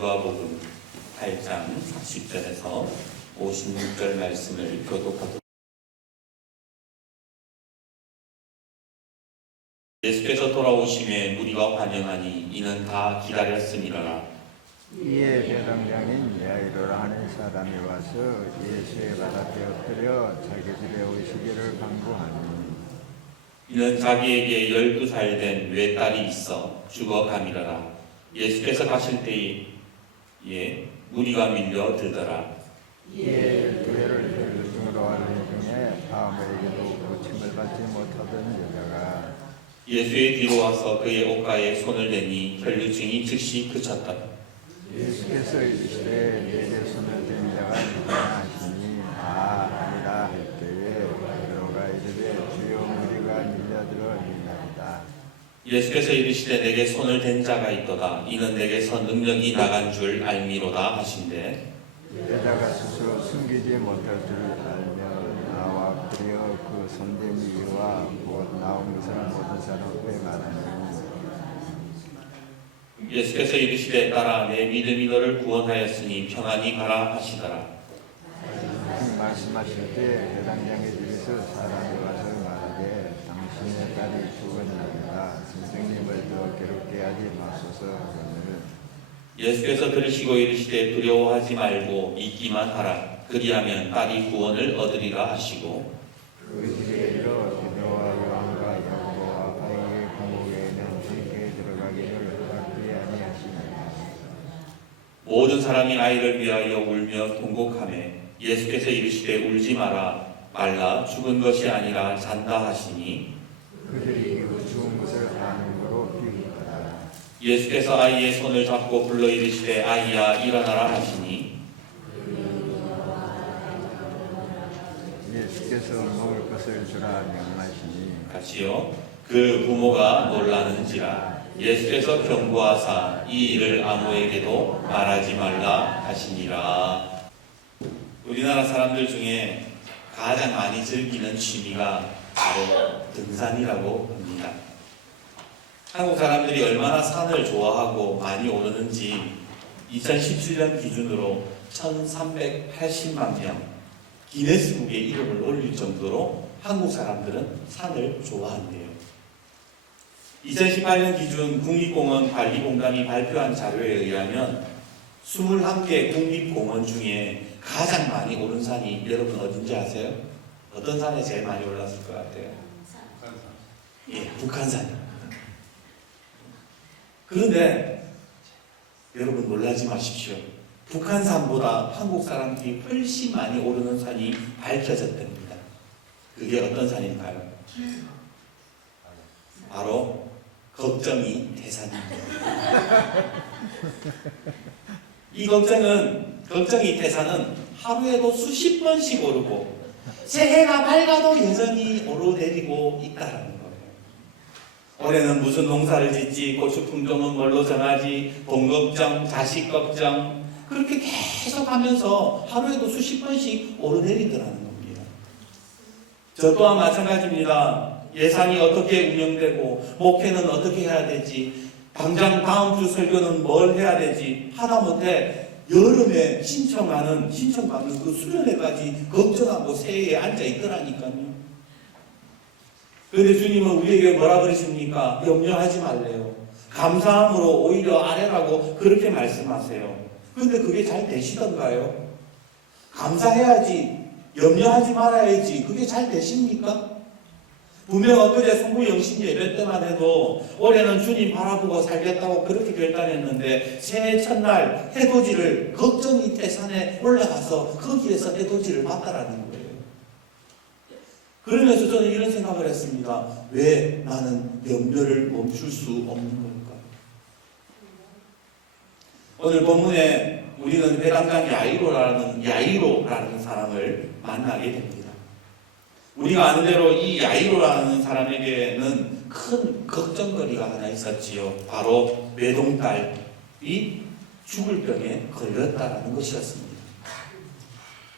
누가복음 8장 40절에서 56절 말씀을 교독하도록. 예수께서 돌아오심에 무리가 환영하니 이는 다 기다렸음이로라. 이에 배당장인 야이로라 하는 사람이 와서 예수의 바닥에 엎드려 자기 집에 오시기를 간구하니 이는 자기에게 12살 된 외딸이 있어 죽어가미러라. 예수께서 가실 때에 무리가 밀려들더라. 이에 교회를 혈류 중으로 알린 중에 아무에게도 고침을 받지 못하던 여자가 예수의 뒤로 와서 그의 옷가에 손을 대니 혈류증이 즉시 그쳤다. 예수께서 이르시되 내게 손을 댄 자가 누구냐 하시니 아니라 할 때에 베드로가 이르되 주여 무리가 밀려들어 있나이다. 예수께서 이르시되 내게 손을 댄 자가 있도다. 이는 내게서 능력이 나간 줄 알미로다 하신대. 여자가 스스로 숨기지 못할 줄 알며 나와 그리어 그 손댄 이유와 곧 나온 것을 모든 사람에게 말하니 예수께서 이르시되 딸아 내 믿음이 너를 구원하였으니 평안히 가라 하시더라. 말씀하실 때 회당장의 집에서 사람이 와서 말하되 당신의 딸이 죽었나이다. 선생님을 더 괴롭게 하지 마소서 하거늘 예수께서 들으시고 이르시되 두려워하지 말고 믿기만 하라. 그리하면 딸이 구원을 얻으리라 하시고 그 집에 이르러 베드로와 요한과 야고보와 아이의 부모에게는 함께 들어가기를 허락하지 아니하시니 모든 사람이 아이를 위하여 울며 통곡하매 예수께서 이르시되 울지 말라 죽은 것이 아니라 잔다 하시니 그들이 그 죽은 것을 아는 거로 비웃더라. 예수께서 아이의 손을 잡고 불러 이르시되 아이야 일어나라 하시니 예수께서 먹을 것을 주라 명하시니 같이요. 그 부모가 놀라는지라. 예수께서 경고하사 이 일을 아무에게도 말하지 말라 하시니라. 우리나라 사람들 중에 가장 많이 즐기는 취미가 바로 등산이라고 합니다. 한국 사람들이 얼마나 산을 좋아하고 많이 오르는지 2017년 기준으로 1380만 명 기네스북에 이름을 올릴 정도로 한국 사람들은 산을 좋아한대요. 2018년 기준 국립공원 관리공단이 발표한 자료에 의하면 21개 국립공원 중에 가장 많이 오른 산이 여러분 어딘지 아세요? 어떤 산에 제일 많이 올랐을 것 같아요? 예, 북한산이요. 그런데 여러분 놀라지 마십시오. 북한산보다 한국 사람들이 훨씬 많이 오르는 산이 밝혀졌답니다. 그게 어떤 산일까요? 바로 걱정이 태산입니다. 이 걱정이 태산은 하루에도 수십 번씩 오르고 새해가 밝아도 여전히 오르내리고 있다라는 거예요. 올해는 무슨 농사를 짓지, 고추 품종은 뭘로 정하지, 돈 걱정, 자식 걱정, 그렇게 계속 하면서 하루에도 수십 번씩 오르내리더라는 겁니다. 저 또한 마찬가지입니다. 예산이 어떻게 운영되고 목회는 어떻게 해야 되지, 당장 다음 주 설교는 뭘 해야 되지, 하다못해 여름에 신청받는 그 수련회까지 걱정하고 새해에 앉아 있더라니까요. 그런데 주님은 우리에게 뭐라 그러십니까? 염려하지 말래요. 감사함으로 오히려 아뢰라고 그렇게 말씀하세요. 그런데 그게 잘 되시던가요? 감사해야지, 염려하지 말아야지, 그게 잘 되십니까? 분명 엊그제 송구영신 예배 때만 해도 올해는 주님 바라보고 살겠다고 그렇게 결단했는데 새해 첫날 해돋이를 걱정이 태산에 올라가서 거기에서 해돋이를 봤다라는 거예요. 그러면서 저는 이런 생각을 했습니다. 왜 나는 염려를 멈출 수 없는 걸까? 오늘 본문에 우리는 회당장 야이로라는 사람을 만나게 됩니다. 우리가 아는 대로 이 야이로라는 사람에게는 큰 걱정거리가 하나 있었지요. 바로 외동딸이 죽을 병에 걸렸다라는 것이었습니다.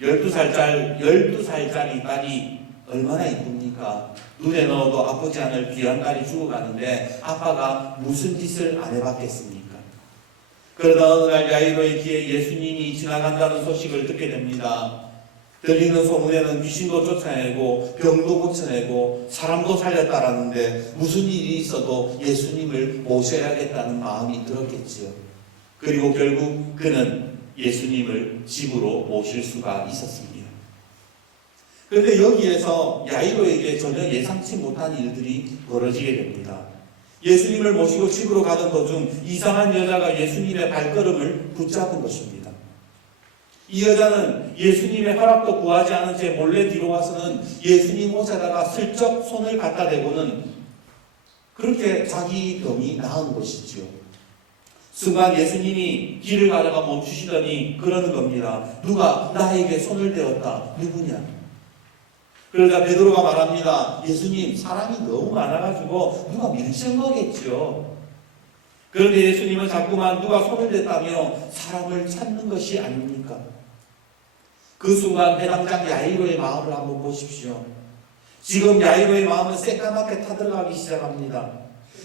12살짜리 딸이 얼마나 이쁩니까? 눈에 넣어도 아프지 않을 귀한 딸이 죽어가는데 아빠가 무슨 짓을 안 해봤겠습니까? 그러다 어느 날 야이로의 귀에 예수님이 지나간다는 소식을 듣게 됩니다. 들리는 소문에는 귀신도 쫓아내고 병도 고쳐내고 사람도 살렸다라는데 무슨 일이 있어도 예수님을 모셔야겠다는 마음이 들었겠지요. 그리고 결국 그는 예수님을 집으로 모실 수가 있었습니다. 그런데 여기에서 야이로에게 전혀 예상치 못한 일들이 벌어지게 됩니다. 예수님을 모시고 집으로 가던 도중 이상한 여자가 예수님의 발걸음을 붙잡은 것입니다. 이 여자는 예수님의 허락도 구하지 않은 채 몰래 뒤로 와서는 예수님 옷에다가 슬쩍 손을 갖다 대고는 그렇게 자기 병이 나은 것이지요. 순간 예수님이 길을 가다가 멈추시더니 그러는 겁니다. 누가 나에게 손을 대었다. 누구냐? 그러자 베드로가 말합니다. 예수님, 사람이 너무 많아가지고 누가 밀친 거겠죠. 그런데 예수님은 자꾸만 누가 손을 댔다며 사람을 찾는 것이 아닙니까? 그 순간 해당장 야이로의 마음을 한번 보십시오. 지금 야이로의 마음은 새까맣게 타들어가기 시작합니다.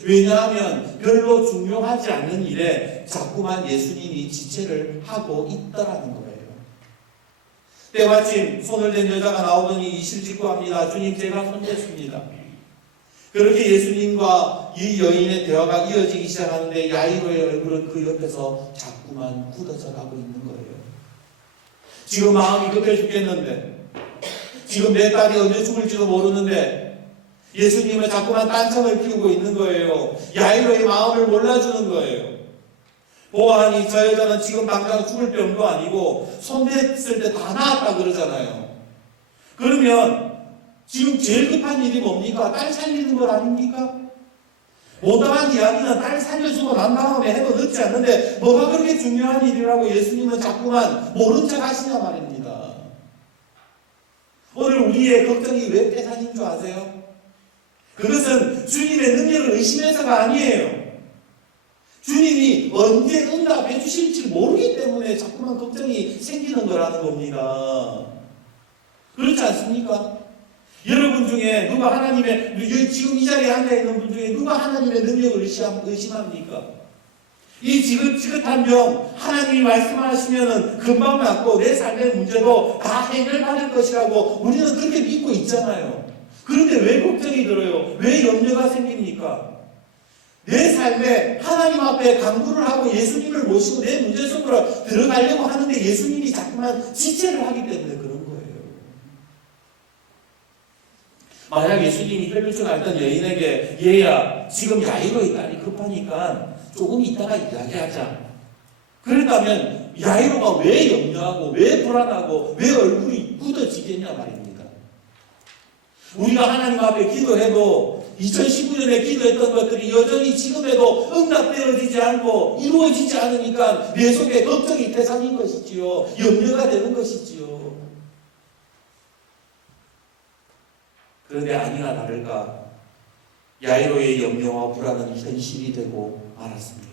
왜냐하면 별로 중요하지 않는 일에 자꾸만 예수님이 지체를 하고 있더라는 거예요. 때마침 손을 댄 여자가 나오더니 이실직고합니다. 주님, 제가 손댔습니다. 그렇게 예수님과 이 여인의 대화가 이어지기 시작하는데 야이로의 얼굴은 그 옆에서 자꾸만 굳어져 가고 있는 거예요. 지금 마음이 급해 죽겠는데, 지금 내 딸이 언제 죽을지도 모르는데 예수님은 자꾸만 딴청을 피우고 있는 거예요. 야이로의 마음을 몰라주는 거예요. 보아하니 저 여자는 지금 당장 죽을 병도 아니고 손댔을 때 다 나았다 그러잖아요. 그러면 지금 제일 급한 일이 뭡니까? 딸 살리는 것 아닙니까? 못다한 이야기는 딸 살려주고 난 다음에 해도 늦지 않는데 뭐가 그렇게 중요한 일이라고 예수님은 자꾸만 모른 척 하시냐 말입니다. 오늘 우리의 걱정이 왜 떼사진 줄 아세요? 그것은 주님의 능력을 의심해서가 아니에요. 주님이 언제 응답해 주실지 모르기 때문에 자꾸만 걱정이 생기는 거라는 겁니다. 그렇지 않습니까? 여러분 중에 누가 하나님의, 지금 이 자리에 앉아있는 분 중에 누가 하나님의 능력을 의심합니까? 이 지긋지긋한 병, 하나님이 말씀하시면 금방 낫고 내 삶의 문제도 다 해결받을 것이라고 우리는 그렇게 믿고 있잖아요. 그런데 왜 걱정이 들어요? 왜 염려가 생깁니까? 내 삶에 하나님 앞에 간구를 하고 예수님을 모시고 내 문제 속으로 들어가려고 하는데 예수님이 자꾸만 지체를 하기 때문에 그런 거예요. 만약 예수님이 혈루증 앓던 여인에게 얘야, 지금 야이로의 딸이 급하니까 조금 이따가 이야기하자. 그랬다면 야이로가 왜 염려하고 왜 불안하고 왜 얼굴이 굳어지겠냐 말입니다. 우리가 하나님 앞에 기도해도 2019년에 기도했던 것들이 여전히 지금에도 응답되어지지 않고 이루어지지 않으니까 내 속에 걱정이 태산인 것이지요. 염려가 되는 것이지요. 그런데 아니나 다를까 야이로의 염려와 불안은 현실이 되고 말았습니다.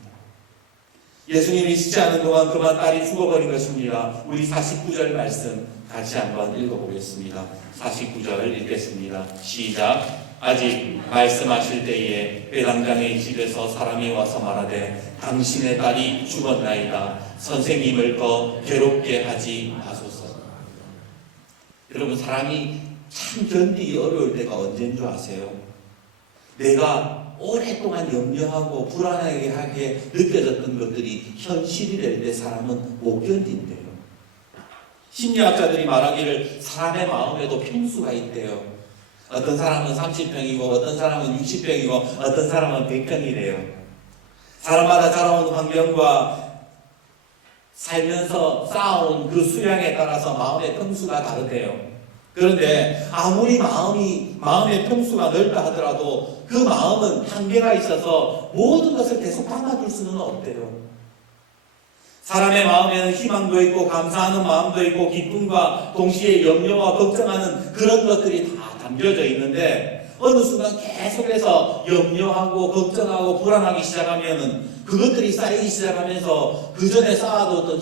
예수님이 쉬지 않은 동안 그만 딸이 죽어버린 것입니다. 우리 49절 말씀 같이 한번 읽어보겠습니다. 49절 읽겠습니다. 시작. 아직 말씀하실 때에 회당장의 집에서 사람이 와서 말하되 당신의 딸이 죽었나이다. 선생님을 더 괴롭게 하지 마소서. 여러분, 사람이 참 견디기 어려울 때가 언제인 줄 아세요? 내가 오랫동안 염려하고 불안하게 느껴졌던 것들이 현실이 될 때 사람은 못 견딘대요. 심리학자들이 말하기를 사람의 마음에도 평수가 있대요. 어떤 사람은 30평이고 어떤 사람은 60평이고 어떤 사람은 100평이래요. 사람마다 자라온 환경과 살면서 쌓아온 그 수양에 따라서 마음의 평수가 다르대요. 그런데 아무리 마음의 평수가 넓다 하더라도 그 마음은 한계가 있어서 모든 것을 계속 담아둘 수는 없대요. 사람의 마음에는 희망도 있고 감사하는 마음도 있고 기쁨과 동시에 염려와 걱정하는 그런 것들이 다 담겨져 있는데 어느 순간 계속해서 염려하고 걱정하고 불안하기 시작하면은 그것들이 쌓이기 시작하면서 그 전에 쌓아뒀던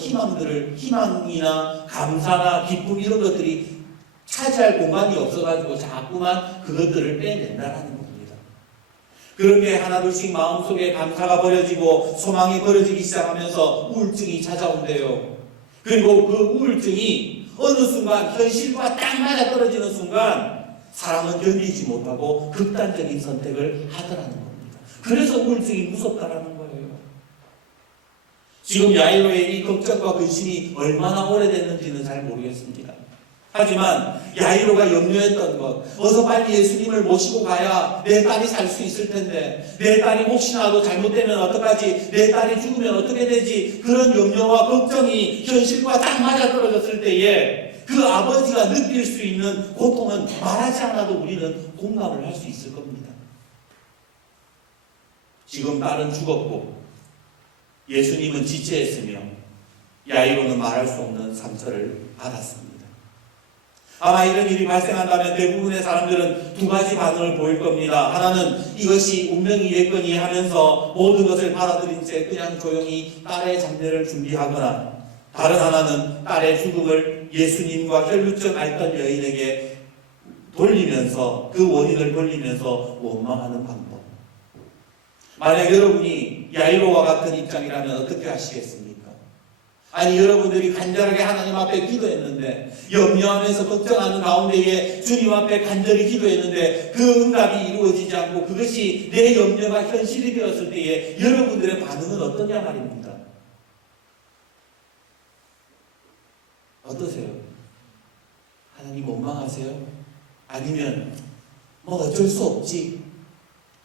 희망이나 감사나 기쁨 이런 것들이 차지할 공간이 없어가지고 자꾸만 그것들을 빼낸다는 겁니다. 그렇게 하나둘씩 마음속에 감사가 버려지고 소망이 버려지기 시작하면서 우울증이 찾아온대요. 그리고 그 우울증이 어느 순간 현실과 딱 맞아떨어지는 순간 사람은 견디지 못하고 극단적인 선택을 하더라는 겁니다. 그래서 우울증이 무섭다라는 거예요. 지금 야이로의 이 걱정과 근심이 얼마나 오래됐는지는 잘 모르겠습니다. 하지만 야이로가 염려했던 것, 어서 빨리 예수님을 모시고 가야 내 딸이 살 수 있을 텐데, 내 딸이 혹시나도 잘못되면 어떡하지, 내 딸이 죽으면 어떻게 되지, 그런 염려와 걱정이 현실과 딱 맞아떨어졌을 때에 그 아버지가 느낄 수 있는 고통은 말하지 않아도 우리는 공감을 할 수 있을 겁니다. 지금 딸은 죽었고 예수님은 지체했으며 야이로는 말할 수 없는 상처를 받았습니다. 아마 이런 일이 발생한다면 대부분의 사람들은 두 가지 반응을 보일 겁니다. 하나는 이것이 운명이겠거니 하면서 모든 것을 받아들인 채 그냥 조용히 딸의 장례를 준비하거나, 다른 하나는 딸의 죽음을 예수님과 혈육적 앓던 여인에게 돌리면서 그 원인을 돌리면서 원망하는 방법. 만약 여러분이 야이로와 같은 입장이라면 어떻게 하시겠습니까? 아니, 여러분들이 간절하게 하나님 앞에 기도했는데, 염려하면서 걱정하는 가운데에 주님 앞에 간절히 기도했는데 그 응답이 이루어지지 않고 그것이 내 염려가 현실이 되었을 때에 여러분들의 반응은 어떠냐 말입니다. 어떠세요? 하나님 원망하세요? 아니면 뭐 어쩔 수 없지,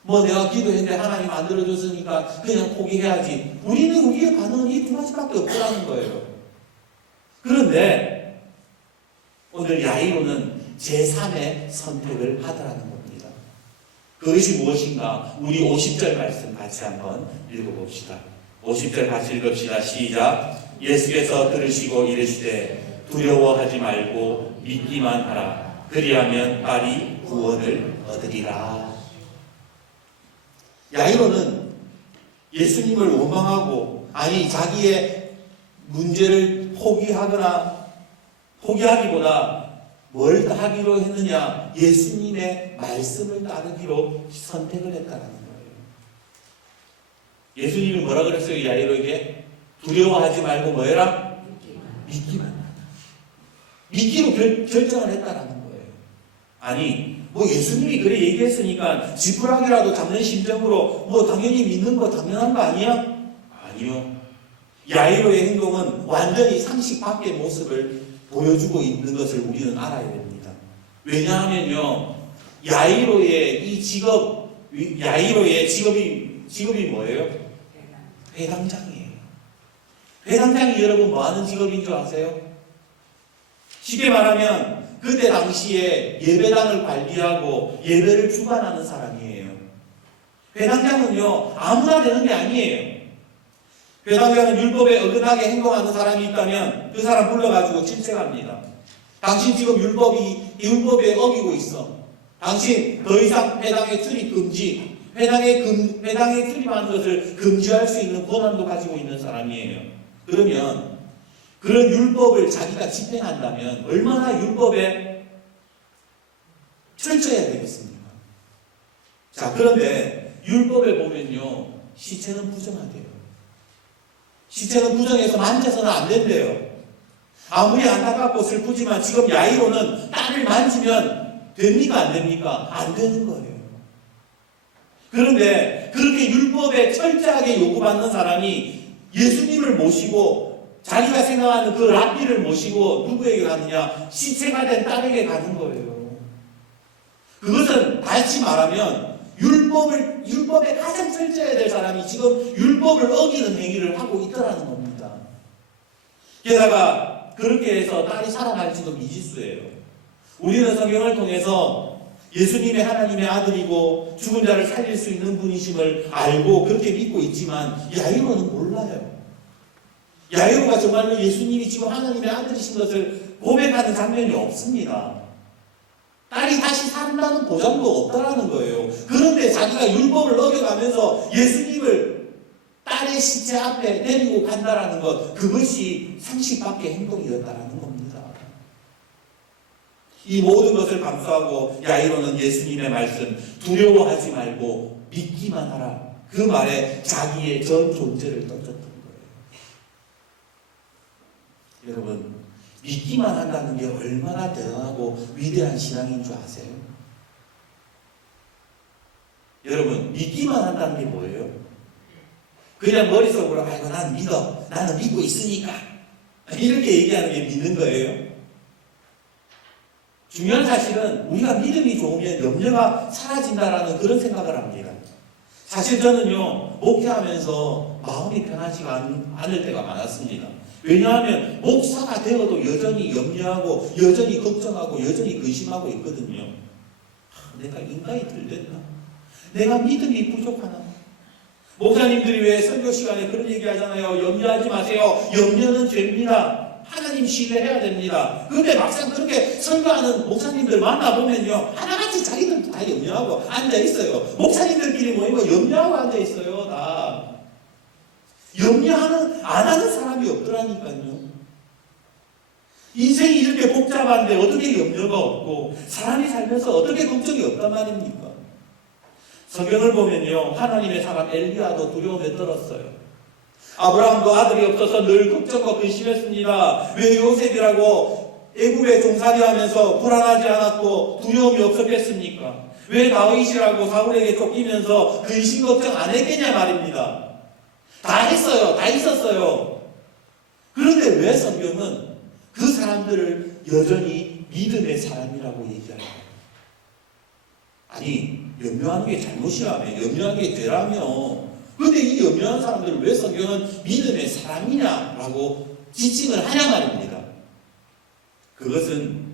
뭐 내가 기도했는데 하나님 안 들어줬으니까 그냥 포기해야지. 우리의 반응은 이 두 가지밖에 없더라는 거예요. 그런데 오늘 야이로는 제3의 선택을 하더라는 겁니다. 그것이 무엇인가? 우리 50절 말씀 같이 한번 읽어봅시다. 50절 같이 읽읍시다. 시작. 예수께서 들으시고 이르시되 두려워하지 말고 믿기만 하라. 그리하면 딸이 구원을 얻으리라. 야이로는 예수님을 원망하고, 아니 자기의 문제를 포기하기보다 뭘 하기로 했느냐? 예수님의 말씀을 따르기로 선택을 했다는 거예요. 예수님이 뭐라 그랬어요? 야이로에게 두려워하지 말고 뭐 해라? 믿기만 하라. 믿기로 결정을 했다는 거예요. 아니 뭐 예수님이 그래 얘기했으니까 지푸라기라도 잡는 심정으로 뭐 당연히 믿는 거 당연한 거 아니야? 아니요. 야이로의 행동은 완전히 상식 밖의 모습을 보여주고 있는 것을 우리는 알아야 됩니다. 왜냐하면요, 야이로의 직업이 뭐예요? 회당장이에요. 회당장이 여러분 뭐 하는 직업인 줄 아세요? 쉽게 말하면 그때 당시에 예배당을 관리하고 예배를 주관하는 사람이에요. 회당장은요, 아무나 되는 게 아니에요. 회당장은 율법에 어긋나게 행동하는 사람이 있다면 그 사람 불러가지고 질책합니다. 당신 지금 율법에 어기고 있어. 당신 더 이상 회당에 출입 금지, 회당에 출입하는 것을 금지할 수 있는 권한도 가지고 있는 사람이에요. 그러면 그런 율법을 자기가 집행한다면 얼마나 율법에 철저해야 되겠습니까? 자, 그런데 율법에 보면요, 시체는 부정하대요. 시체는 부정해서 만져서는 안 된대요. 아무리 안타깝고 슬프지만 지금 야이로는 딸을 만지면 됩니까? 안 됩니까? 안 되는 거예요. 그런데 그렇게 율법에 철저하게 요구받는 사람이 예수님을 모시고 자기가 생각하는 그 랍비를 모시고 누구에게 가느냐? 시체가 된 딸에게 가는 거예요. 그것은 다시 말하면 율법에 가장 철저해야 될 사람이 지금 율법을 어기는 행위를 하고 있더라는 겁니다. 게다가 그렇게 해서 딸이 살아날지도 미지수예요. 우리는 성경을 통해서 예수님의 하나님의 아들이고 죽은 자를 살릴 수 있는 분이심을 알고 그렇게 믿고 있지만 야이로는 몰라요. 야이로가 정말로 예수님이 지금 하나님의 아들이신 것을 고백하는 장면이 없습니다. 딸이 다시 산다는 보장도 없다라는 거예요. 그런데 자기가 율법을 어겨가면서 예수님을 딸의 시체 앞에 데리고 간다라는 것, 그것이 상식 밖의 행동이었다라는 겁니다. 이 모든 것을 감수하고 야이로는 예수님의 말씀, 두려워하지 말고 믿기만 하라. 그 말에 자기의 전 존재를 던졌던 거예요. 여러분, 믿기만 한다는 게 얼마나 대단하고 위대한 신앙인 줄 아세요? 여러분, 믿기만 한다는 게 뭐예요? 그냥 머릿속으로 아이고 난 믿어. 나는 믿고 있으니까. 이렇게 얘기하는 게 믿는 거예요. 중요한 사실은 우리가 믿음이 좋으면 염려가 사라진다라는 그런 생각을 합니다. 사실 저는요, 목회하면서 마음이 편하지가 않을 때가 많았습니다. 왜냐하면 목사가 되어도 여전히 염려하고 여전히 걱정하고 여전히 근심하고 있거든요. 내가 인간이 덜 됐나? 내가 믿음이 부족하나? 목사님들이 왜 설교 시간에 그런 얘기 하잖아요. 염려하지 마세요. 염려는 죄입니다. 하나님 신뢰해야 됩니다. 그런데 막상 그렇게 설교하는 목사님들 만나보면요, 하나같이 자기들 다 염려하고 앉아있어요. 목사님들끼리 모이고 염려하고 앉아있어요. 다 염려하는 안 하는 사람이 없더라니까요. 인생이 이렇게 복잡한데 어떻게 염려가 없고 사람이 살면서 어떻게 걱정이 없단 말입니까? 성경을 보면요, 하나님의 사람 엘리야도 두려움에 떨었어요. 아브라함도 아들이 없어서 늘 걱정과 근심했습니다. 왜 요셉이라고 애굽에 종살이하면서 불안하지 않았고 두려움이 없었겠습니까? 왜 다윗이라고 사울에게 쫓기면서 근심 걱정 안 했겠냐 말입니다. 다 했어요. 다 있었어요. 그런데 왜 성경은 그 사람들을 여전히 믿음의 사람이라고 얘기할까요? 아니, 염려하는 게 잘못이라며, 염려하는 게 죄라며. 그런데 이 염려하는 사람들을 왜 성경은 믿음의 사람이냐라고 지칭을 하냐 말입니다. 그것은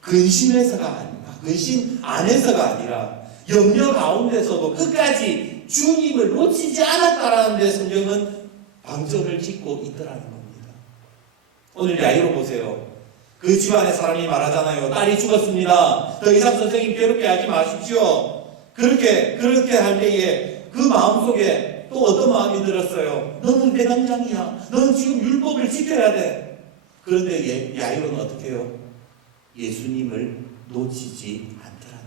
근심에서가 아니라, 근심 안에서가 아니라 염려 가운데서도 끝까지 주님을 놓치지 않았다라는 데 성경은 방점을 짓고 있더라는 겁니다. 오늘 야이로 보세요. 그 집안의 사람이 말하잖아요. 딸이 죽었습니다. 더 이상 선생님 괴롭게 하지 마십시오. 그렇게 할 때에 그 마음속에 또 어떤 마음이 들었어요? 너는 배당장이야. 너는 지금 율법을 지켜야 돼. 그런데 야이로는 어떻게 해요? 예수님을 놓치지 않더라는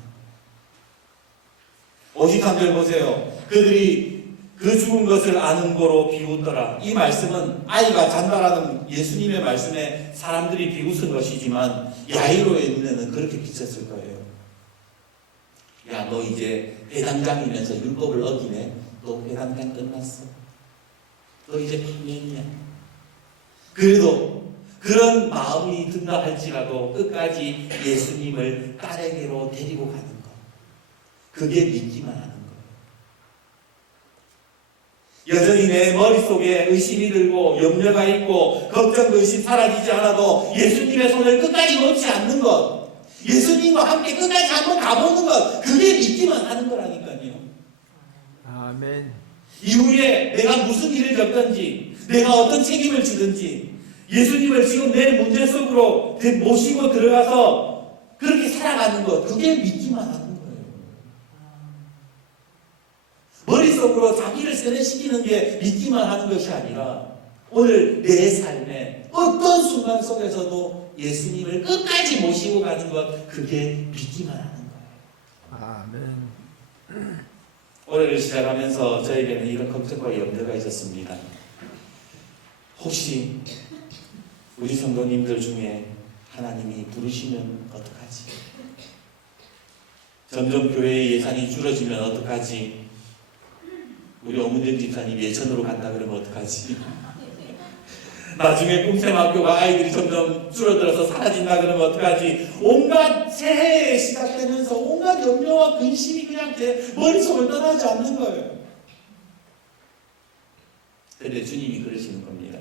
거예요. 53절 보세요. 그들이 그 죽은 것을 아는 거로 비웃더라. 이 말씀은 아이가 잔다라는 예수님의 말씀에 사람들이 비웃은 것이지만 야이로의 눈에는 그렇게 비쳤을 거예요. 야, 너 이제 배당장이면서 율법을 어기네. 너 배당장 끝났어. 너 이제 파면이야. 그래도 그런 마음이 든다 할지라도 끝까지 예수님을 딸에게로 데리고 가는 것. 그게 믿기만 하는 것. 여전히 내 머릿속에 의심이 들고 염려가 있고 걱정 근심 사라지지 않아도 예수님의 손을 끝까지 놓지 않는 것, 예수님과 함께 끝까지 한번 가보는 것, 그게 믿기만 하는 거라니까요. 아멘. 이후에 내가 무슨 일을 겪든지 내가 어떤 책임을 지든지 예수님을 지금 내 문제 속으로 모시고 들어가서 그렇게 살아가는 것, 그게 믿기만 하는 거예요. 머릿속으로 자기를 세뇌시키는 게 믿기만 하는 것이 아니라 오늘 내 삶에 어떤 순간 속에서도 예수님을 끝까지 모시고 가는 것, 그게 믿기만 하는 거예요. 아멘. 올해를 시작하면서 저에게는 이런 걱정과 염려가 있었습니다. 혹시 우리 성도님들 중에 하나님이 부르시면 어떡하지? 점점 교회의 예산이 줄어지면 어떡하지? 우리 어문정 집사님 예천으로 간다 그러면 어떡하지? 나중에 꿈샘학교가 아이들이 점점 줄어들어서 사라진다 그러면 어떡하지? 온갖 새해에 시작되면서 온갖 염려와 근심이 그냥 제 머릿속을 떠나지 않는 거예요. 그런데 주님이 그러시는 겁니다.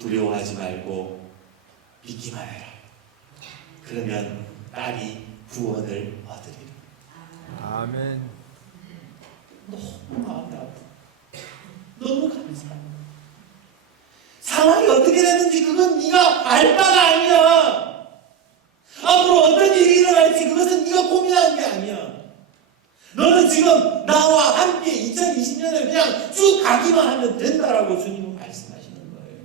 두려워하지 말고 믿기만 해라. 그러면 딸이 구원을 얻으리라. 아멘. 너무 마음이 아파. 너무 감사합니다. 상황이 어떻게 되는지 그건 네가 알 바가 아니야. 앞으로 어떤 일이 일어날지 그것은 네가 고민하는 게 아니야. 너는 지금 나와 함께 2020년을 그냥 쭉 가기만 하면 된다라고 주님은 말씀하시는 거예요.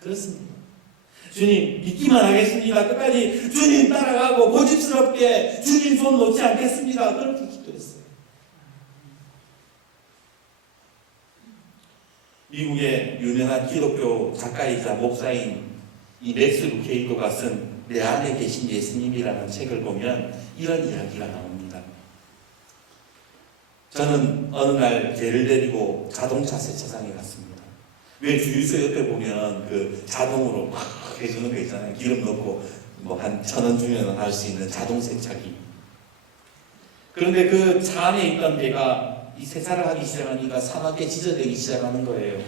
그렇습니다. 주님 믿기만 하겠습니다. 끝까지 주님 따라가고 고집스럽게 주님 손 놓지 않겠습니다. 그렇게 기도했어요. 미국의 유명한 기독교 작가이자 목사인 이 맥스 루케이도가 쓴 내 안에 계신 예수님이라는 책을 보면 이런 이야기가 나옵니다. 저는 어느 날 개를 데리고 자동차 세차장에 갔습니다. 왜 주유소 옆에 보면 그 자동으로 막 해주는 거 있잖아요. 기름 넣고 뭐 한 1,000원 주면 할 수 있는 자동 세차기. 그런데 그 차 안에 있던 개가 이 세차를 하기 시작하니까 사납게 짖어대기 시작하는 거예요.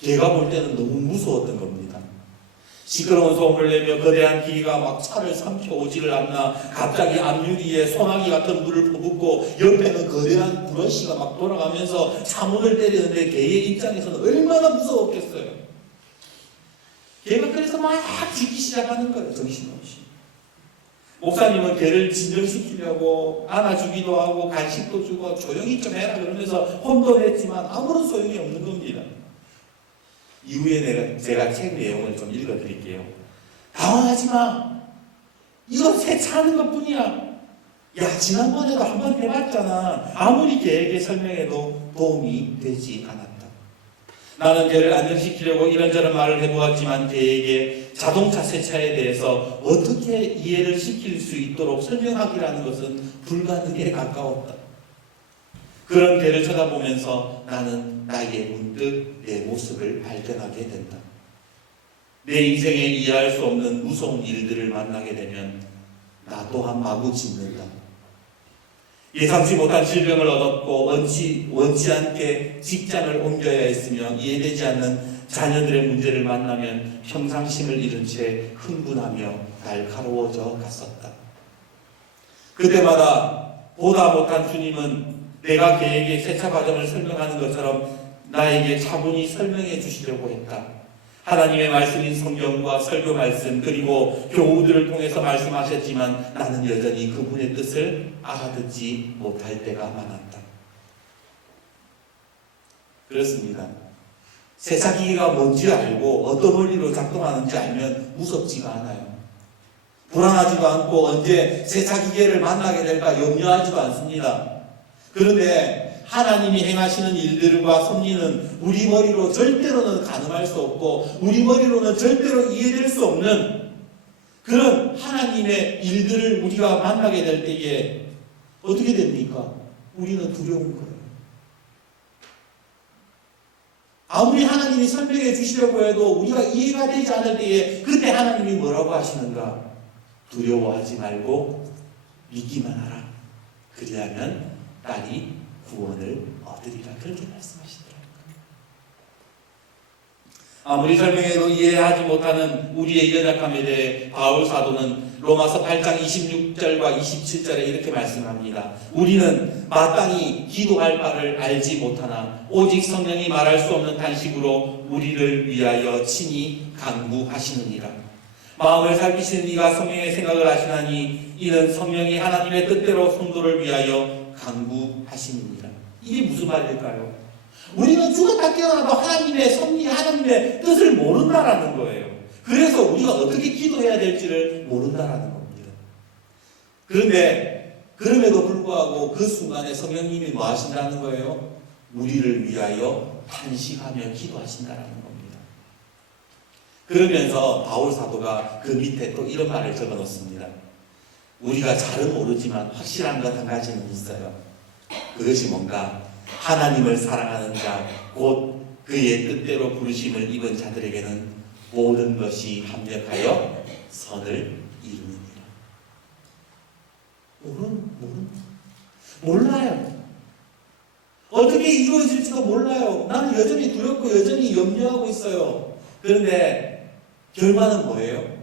개가 볼 때는 너무 무서웠던 겁니다. 시끄러운 소음을 내며 거대한 기계가 막 차를 삼켜오지를 않나 갑자기 앞유리에 소나기 같은 물을 퍼붓고 옆에는 거대한 브러쉬가 막 돌아가면서 차문을 때리는데 개의 입장에서는 얼마나 무서웠겠어요. 개가 그래서 막 짖기 시작하는 거예요. 정신없이. 목사님은 개를 진정시키려고 안아주기도 하고 간식도 주고 조용히 좀 해라 그러면서 혼도 냈지만 아무런 소용이 없는 겁니다. 이후에 제가 책 내용을 좀 읽어드릴게요. 당황하지 마. 이건 세차하는 것뿐이야. 야, 지난번에도 한번 해봤잖아. 아무리 개에게 설명해도 도움이 되지 않았다. 나는 개를 안정시키려고 이런저런 말을 해보았지만 개에게 자동차 세차에 대해서 어떻게 이해를 시킬 수 있도록 설명하기라는 것은 불가능에 가까웠다. 그런 개를 쳐다보면서 나는 나에게 문득 내 모습을 발견하게 된다. 내 인생에 이해할 수 없는 무서운 일들을 만나게 되면 나 또한 마구 짖는다. 예상치 못한 질병을 얻었고 원치 않게 직장을 옮겨야 했으며 이해되지 않는 자녀들의 문제를 만나면 평상심을 잃은 채 흥분하며 날카로워져 갔었다. 그때마다 보다 못한 주님은 내가 개에게 세차 과정을 설명하는 것처럼 나에게 차분히 설명해 주시려고 했다. 하나님의 말씀인 성경과 설교 말씀 그리고 교우들을 통해서 말씀하셨지만 나는 여전히 그분의 뜻을 알아듣지 못할 때가 많았다. 그렇습니다. 세차기기가 뭔지 알고 어떤 원리로 작동하는지 알면 무섭지가 않아요. 불안하지도 않고 언제 세차기계를 만나게 될까 염려하지도 않습니다. 그런데 하나님이 행하시는 일들과 섭리는 우리 머리로 절대로는 가늠할 수 없고 우리 머리로는 절대로 이해될 수 없는 그런 하나님의 일들을 우리가 만나게 될 때에 어떻게 됩니까? 우리는 두려운 거예요. 아무리 하나님이 설명해 주시려고 해도 우리가 이해가 되지 않을 때에 그때 하나님이 뭐라고 하시는가? 두려워하지 말고 믿기만 하라. 그리하면 딸이 구원을 얻으리라. 그렇게 말씀하시더라고요. 아무리 설명해도 이해하지 못하는 우리의 연약함에 대해 바울 사도는 로마서 8장 26절과 27절에 이렇게 말씀합니다. 우리는 마땅히 기도할 바를 알지 못하나 오직 성령이 말할 수 없는 탄식으로 우리를 위하여 친히 간구하시느니라. 마음을 살피시는 이가 성령의 생각을 하시나니 이는 성령이 하나님의 뜻대로 성도를 위하여 간구하시느니라. 이게 무슨 말일까요? 우리는 죽었다 깨어나도 하나님의 섭리, 하나님의 뜻을 모른다라는 거예요. 그래서 우리가 어떻게 기도해야 될지를 모른다라는 겁니다. 그런데 그럼에도 불구하고 그 순간에 성령님이 뭐 하신다는 거예요? 우리를 위하여 탄식하며 기도하신다라는 겁니다. 그러면서 바울 사도가 그 밑에 또 이런 말을 적어 놓습니다. 우리가 잘은 모르지만 확실한 것 한 가지는 있어요. 그것이 뭔가 하나님을 사랑하는 자, 곧 그의 뜻대로 부르심을 입은 자들에게는 모든 것이 합력하여 선을 이루느니라. 몰라요. 어떻게 이루어질지도 몰라요. 나는 여전히 두렵고 여전히 염려하고 있어요. 그런데 결과는 뭐예요?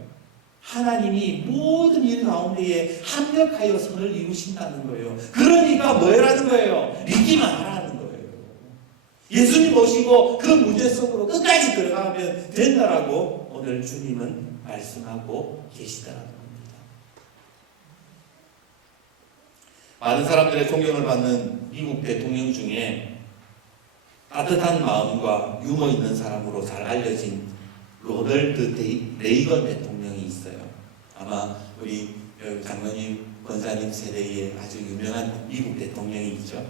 하나님이 모든 일 가운데에 합력하여 선을 이루신다는 거예요. 그러니까 뭐라는 거예요? 믿기만 하라는 거예요. 예수님 모시고 그 문제 속으로 끝까지 들어가면 된다라고 오늘 주님은 말씀하고 계시다라는 겁니다. 많은 사람들의 존경을 받는 미국 대통령 중에 따뜻한 마음과 유머 있는 사람으로 잘 알려진 로널드 레이건 대통령이 있어요. 아마 우리 장로님, 권사님 세대의 아주 유명한 미국 대통령이 있죠.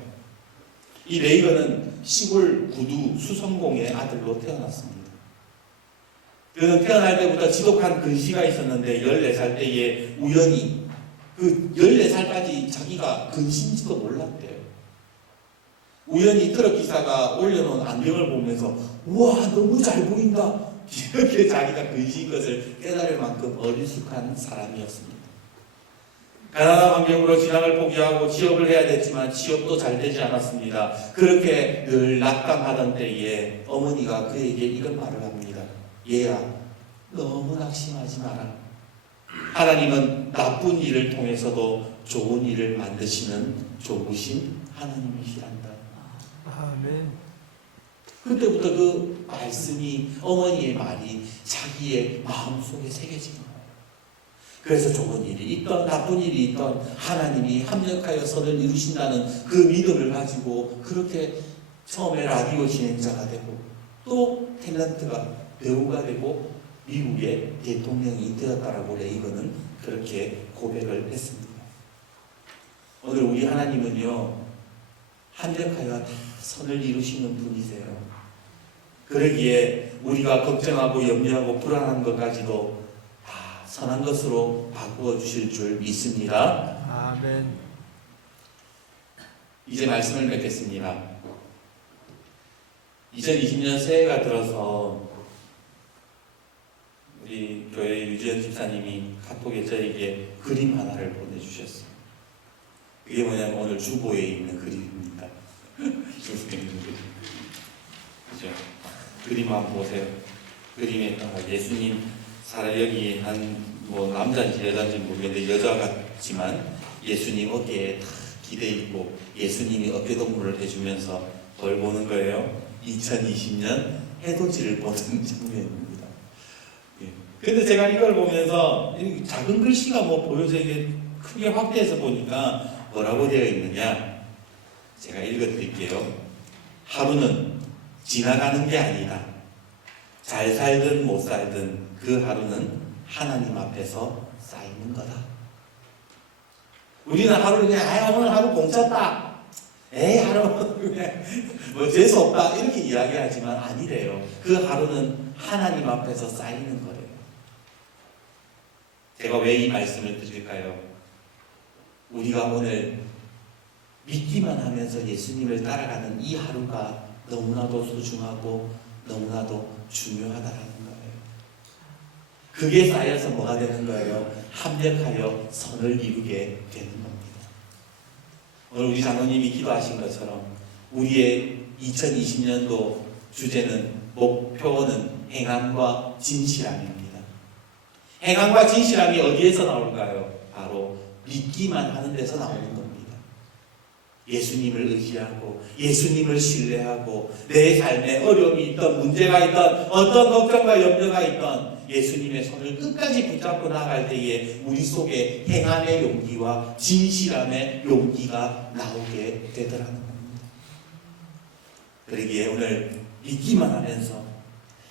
이 레이건은 시골 구두 수성공의 아들로 태어났습니다. 그는 태어날 때부터 지독한 근시가 있었는데 14살 때에 우연히 그 14살까지 자기가 근시인지도 몰랐대요. 우연히 트럭 기사가 올려놓은 안경을 보면서 우와 너무 잘 보인다 이렇게 자기가 근시인 것을 깨달을 만큼 어리숙한 사람이었습니다. 가난한 환경으로 진학을 포기하고 취업을 해야 됐지만 취업도 잘 되지 않았습니다. 그렇게 늘 낙담하던 때에 어머니가 그에게 이런 말을 합니다. 얘야 너무 낙심하지 마라. 하나님은 나쁜 일을 통해서도 좋은 일을 만드시는 좋으신 하나님이시란다. 아멘. 그때부터 그 말씀이, 어머니의 말이 자기의 마음속에 새겨진 거예요. 그래서 좋은 일이 있던 나쁜 일이 있던 하나님이 합력하여 선을 이루신다는 그 믿음을 가지고 그렇게 처음에 라디오 진행자가 되고 또 탤런트가 배우가 되고 미국의 대통령이 되었다라고 레이건은 그렇게 고백을 했습니다. 오늘 우리 하나님은요 합력하여 다 선을 이루시는 분이세요. 그러기에 우리가 걱정하고 염려하고 불안한 것까지도 다 선한 것으로 바꾸어 주실 줄 믿습니다. 아멘. 이제 말씀을 맺겠습니다. 2020년 새해가 들어서 우리 교회 유지연 집사님이 카톡에 저에게 그림 하나를 보내주셨어요. 그게 뭐냐면 오늘 주보에 있는 그림입니다. 주보에 있는 그림. 그죠? 그림 한번 보세요. 그림에 예수님 여기 한 뭐 남자인지 여자인지 모르겠는데 여자 같지만 예수님 어깨에 다 기대 있고 예수님이 어깨 동무를 해주면서 뭘 보는 거예요? 2020년 해돋이를 보는 장면입니다. 근데 제가 이걸 보면서 작은 글씨가 뭐 보여져 이게 크게 확대해서 보니까 뭐라고 되어 있느냐? 제가 읽어드릴게요. 하루는 지나가는 게 아니다. 잘 살든 못 살든 그 하루는 하나님 앞에서 쌓이는 거다. 우리는 하루를 그냥 오늘 하루 공짜다. 하루 그냥 뭐 재수 없다 이렇게 이야기하지만 아니래요. 그 하루는 하나님 앞에서 쌓이는 거래요. 제가 왜 이 말씀을 드릴까요? 우리가 오늘 믿기만 하면서 예수님을 따라가는 이 하루가 너무나도 소중하고 너무나도 중요하다라는 거예요. 그게 쌓여서 뭐가 되는 거예요? 합력하여 선을 이루게 되는 겁니다. 오늘 우리 장로님이 기도하신 것처럼 우리의 2020년도 주제는 목표는 행함과 진실함입니다. 행함과 진실함이 어디에서 나올까요? 바로 믿기만 하는 데서 나오는 겁니다. 예수님을 의지하고 예수님을 신뢰하고 내 삶에 어려움이 있던 문제가 있던 어떤 걱정과 염려가 있던 예수님의 손을 끝까지 붙잡고 나갈 때에 우리 속에 행함의 용기와 진실함의 용기가 나오게 되더라는 겁니다. 그러기에 오늘 믿기만 하면서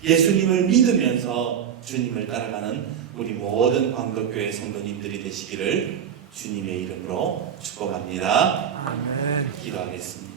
예수님을 믿으면서 주님을 따라가는 우리 모든 광덕교회 성도님들이 되시기를 주님의 이름으로 축복합니다. 아멘. 기도하겠습니다.